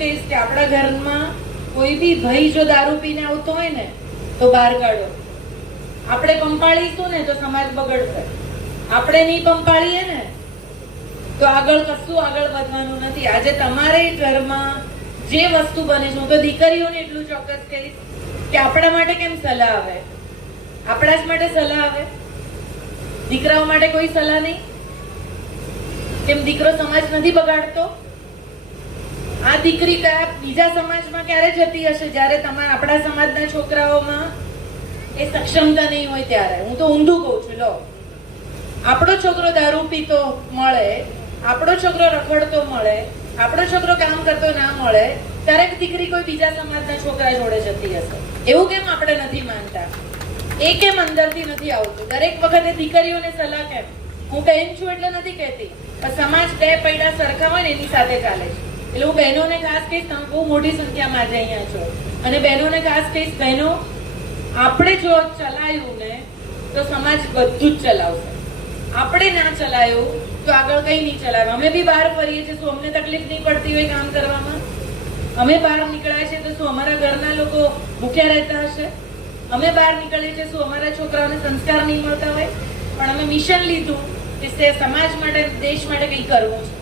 કહીશ કે આપણા ઘરમાં કોઈ બી ભાઈ જો દારૂ પીને આવતો હોય ને તો બહાર કાઢો. આપણે પંપાળીશું ને તો સમાજ બગડશે. આપણે નહીં પંપાળીએ ને તો આગળ કશું આગળ વધવાનું નથી. આજે તમારે ઘરમાં જે વસ્તુ બને છે, હું તો દીકરીઓને એટલું ચોક્કસ કહીશ કે આપણા માટે કેમ સલાહ આવે? આપણા જ માટે સલાહ આવે, દીકરાઓ માટે કોઈ સલાહ નહીં? કેમ દીકરો સમાજ નથી બગાડતો? આ દીકરી કયા બીજા સમાજમાં ક્યારે જતી હશે જ્યારે તમારા આપણા સમાજના છોકરાઓમાં એ સક્ષમતા નહીં હોય ત્યારે? હું તો ઊંધું કહું છું. લો, આપણો છોકરો દારૂ પીતો મળે, આપણો છોકરો રખડતો મળે, આપણો છોકરો કામ કરતો ના મળે, ત્યારે દીકરી કોઈ બીજા સમાજના છોકરા જોડે જતી હશે. એવું કેમ આપણે નથી માનતા? એ કેમ અંદરથી નથી આવતું? દરેક વખતે દીકરીઓને સલાહ કેમ? હું બહેન છું એટલે નથી કહેતી, પણ સમાજ બે પૈડા સરખા હોય ને એની સાથે ચાલે છે. એટલે હું બહેનોને ખાસ કહીશ, તમે બહુ મોટી સંખ્યામાં આજે અહીંયા છો, અને બહેનોને ખાસ કહીશ, બહેનો આપણે જો ચલાયું ને તો સમાજ બધું જ ચલાવશે. આપણે ના ચલાયું તો આગળ કઈ નહીં ચલાવે. અમે બી બહાર ફરીએ છીએ, શું અમને તકલીફ નહીં પડતી હોય કામ કરવામાં? અમે બહાર નીકળ્યા છીએ તો શું અમારા ઘરના લોકો ભૂખ્યા રહેતા હશે? અમે બહાર નીકળીએ છીએ, શું અમારા છોકરાઓને સંસ્કાર નહીં મળતા હોય? પણ અમે મિશન લીધું કે સમાજ માટે, દેશ માટે કંઈ કરવું છે.